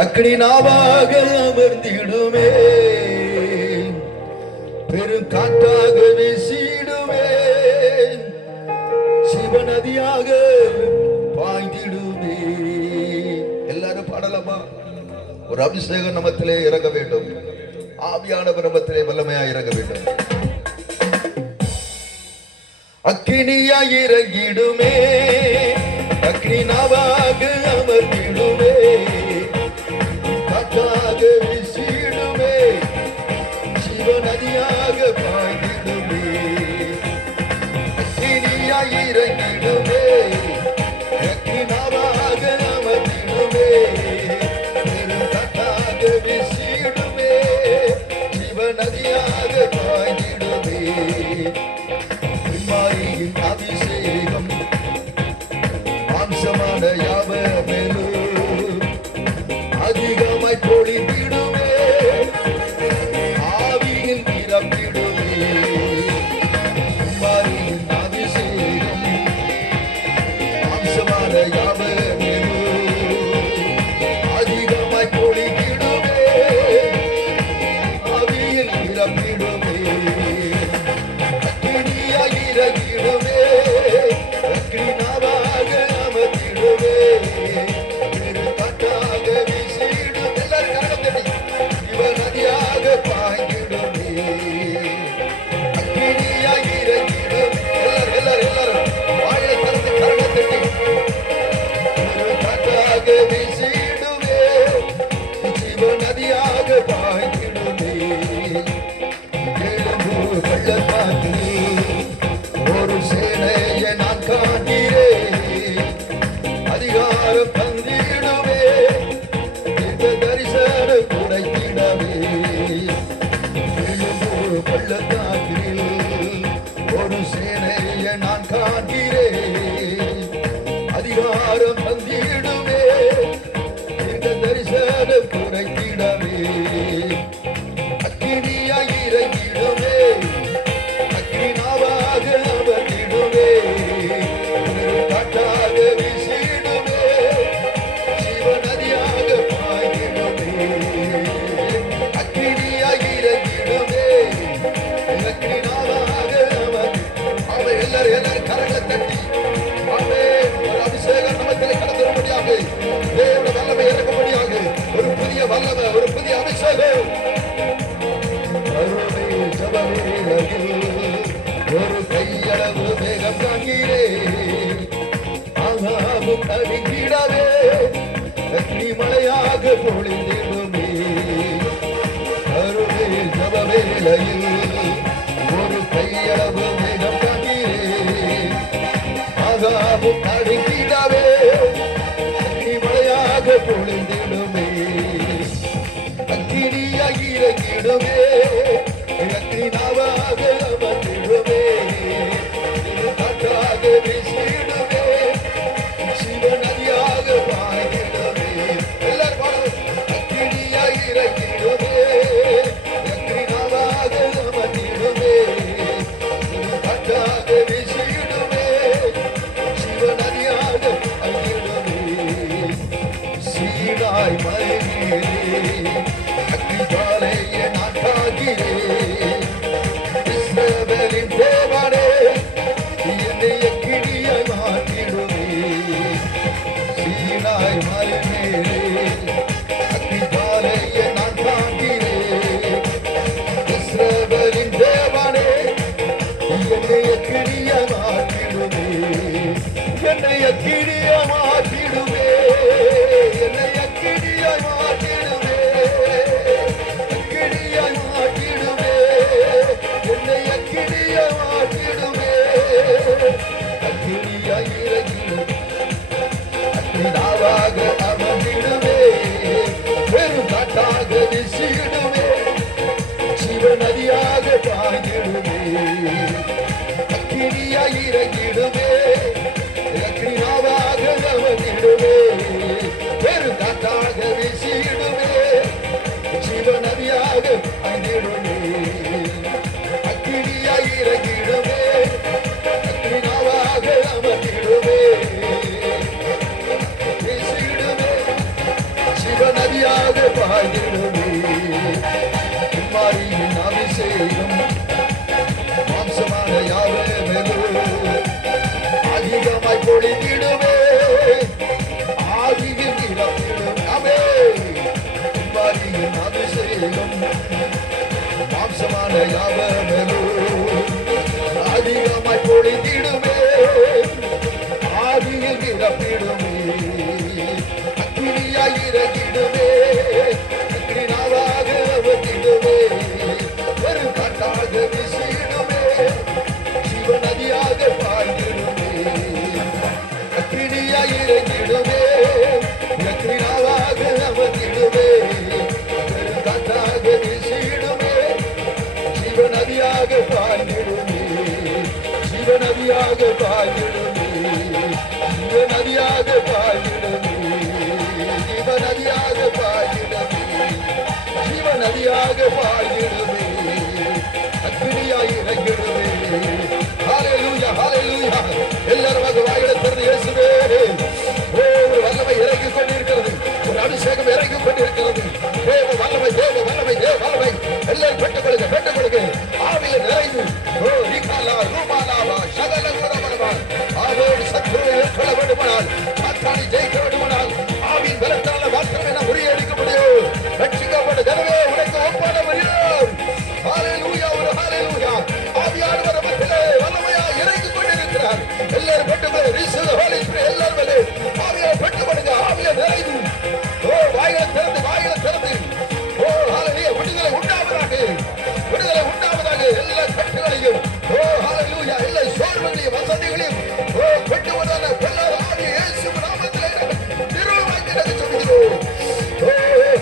அக்னி நாவாக அமர்ந்திடுமே, பெரும் காற்றாக வீசிடுமே, சிவநதியாக பாய்ந்திடுமே. எல்லாரும் பாடலாமா? ஒரு அபிஷேகம் நமத்திலே இறங்க வேண்டும், ஆவியானவர் நமத்திலே வல்லமையாக இறங்க வேண்டும். அக்கினியாய் இறங்கிடுமே, அக்னி நாவாக அமர்ந்திடுமே, காற்றாக வீசிடுமே, சிவநதியாக பாய்ந்திடுமே. அக்கினியாய் இறங்கிடுமே, அக்னி நாவாக அமர்ந்திடுமே, பெரும் காற்றாக வீசிடுமே, சிவநதியாக பாய்ந்திடுமே. பின்மாரியின் அபிஷேகம் மாம்சமான யாவர் மேலும் அதிகமாய் பொழிந்திடுமே, ஆவியில் நிரம்பிடுமே. பின்மாரியின் அபிஷேகம் மாம்சமான யாவர் மேலும் அதிகமாய் பொழிந்திடுமே, ஆவியில் நிரம்பிடுமே. அக்கினியாய் இறங்கிடுமே, அக்னி நாவாக அமர்ந்திடுமே, பெரும் காற்றாக வீசிடும். எல்லாரும் கரகம் தட்டி சிவநதியாக பாய்ந்திடுமே. அக்கினியாய் இறங்கிடுமே, எல்லாரும் வாயை திறந்து கரகம் தட்டி பெரும் காற்றாக வீசிடுமே, சிவநதியாக பாய்ந்திடுமே. எழும்பு பள்ளத்தாக்கில் ஒரு சேனையை நான் காண்கிறேன், அதிகாரம் தந்திடுவே, இந்த தரிசனம் குறைத்திடவே. எழும்பு பள்ளத்தாக்கில் ஒரு சேனையை நான் காண்கிறேன், அதிகாரம் தந்திடுவே, இந்த தரிசனம் குறைத்திடவே. அக்கினியாய் இறங்கிடுமே, அக்னி நாவாக அமர்ந்திடுமே, பெரும் காற்றாக வீசிடுமே, சிவநதியாக பாய்ந்திடுமே. அக்கினியாய் இறங்கிடுமே, அக்னி நாவாக அமர்ந்து எல்லாரும் கரங்களை தட்டி ஒரு அபிஷேகம் நமத்திலே கடந்து முடியாக, தேவனுடைய வல்லமை இறங்கும்படியாக ஒரு புதிய வல்லமை, ஒரு புதிய அபிஷேகம். ஒரு கையளவு வேகம் காண்கிறேன், ஆகாவும் நடுங்கிடவே, அக்னி மழையாக பொழிந்திடுமே. அருளே ஜபவேளையில் ஒரு கையளவு வேகம் காண்கிறேன், ஆகாவும் நடுங்கிடவே, அக்னி மழையாக பொழிந்திடுமே. அக்கினியாய் இறங்கிடுமே, அக்னி நாவாக அமர்ந்திடுமே, காற்றாக வீசிடுமே, சிவநதியாக பாய்ந்திடுமே. எல்லாரும் பாடுவோம். அக்கினியாய் இறங்கிடுமே, அக்னி நாவாக அமர்ந்திடுமே, காற்றாக வீசிடுமே, சிவநதியாக பாய்ந்திடுமே. சீனாய் மலையிலே அக்னி ஜுவாலையை நான் காண்கிறேன், இஸ்ரவேலின் தேவனே, என்னை அக்கினியாய் மாற்றிடுமே. சீனாய் மலையிலே அக்னி ஜுவாலையை நான் காண்கிறேன், இஸ்ரவேலின் தேவனே, என்னை அக்கினியாய் மாற்றிடுமே. என்னை அக்கினியாய் மாற்றிடுமே, என்னை அக்கினியாய் மாற்றிடுமே. பாய்ந்திடுமே. குமாரியின் அபிஷேகம் மாம்சமான யாவே அதிகமாய் பொழிந்திடுமே. ஆவியில் நிரப்பிடுமே. குமாரியின் அபிஷேகம் மாம்சமான யாவே அதிகமாய் பொழிந்திடுமே. ஆவியில் நிரப்பிடுமே. அக்கினியாய் இறங்கிடுமே. அக்கினியாக அவத்திடுமே. ஒரு காட்டாக வீசிடுமே. சிவநதியாக பாய்ந்திடுமே. அக்கினியாய் இறங்கிடுமே. அக்கினியாக அவத்திடுமே. ஒரு காட்டாக வீசிடுமே. சிவநதியாக பாய்ந்திடுமே. சிவநதியாக பாய்ந்திடுமே. சிவநதியாக பாய்ந்திடுமே. சிவநதியாக பாய்ந்திடுமே. சிவநதியாக பாய்ந்திடுமே. அக்கினியாய் இறங்கிடுமே. ஹல்லேலூயா, ஹல்லேலூயா. எல்லாரும் அந்த வாய்களை திறந்து இயேசுவே. ஒரு வல்லமை இறங்கிக் கொண்டிருக்கிறது. ஒரு அபிஷேகம் இறங்கிக் கொண்டிருக்கிறது. தேவ வல்லமை, தேவ வல்லமை, தேவ வல்லமை. எல்லாரும் பெற்றுக்கொள்ளுங்க, பெற்றுக்கொள்ளுங்க. ஆவியில நிறைந்து ஓ ரிகாலா ரூபாலாவா சகல குணமனவா ஆவோடு சத்துருவை ஏற்பட வேண்டுமானால், சாத்தானை ஜெயிக்க வேண்டுமானால் ஆவியின் பலத்தால மாத்திரமே நாம் முறியடிக்க முடியும். ரட்சிக்கப்பட்ட ஜனமே உனக்கு ஒப்பான முடியும். ஹல்லேலூயா, ஒரு ஹல்லேலூயா. ஆவியானவர் மத்தியிலே வல்லமையா இறங்கிக் கொண்டிருக்கிறார். எல்லாரும் பெற்றுக்கொள்ளுங்க. Receive the Holy Spirit. எல்லாரும் ஆவியை பெற்றுக்கொள்ளுங்க. ஆவியை நிறைந்து ஓ வாய்களை திறந்து, வாய்களை திறந்து ஓ ஹல்லேலூயா. விடுதலை உண்டாவதாக, விடுதலை உண்டாவதாக. எல்லா கட்டுகளையும் ஓ ஹல்லேலூயா, எல்லா சோர்வுகளையும் வசதிகளையும் ஓ கொண்டு வந்தான பொல்லாத ஆவியை இயேசுவின் நாமத்திலே நிர்மூலமாக்கி சொல்கிறோம். ஓ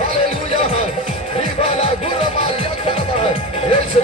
ஹல்லேலூயா. ரிபாலா குரமால் யக்கரமா இயேசு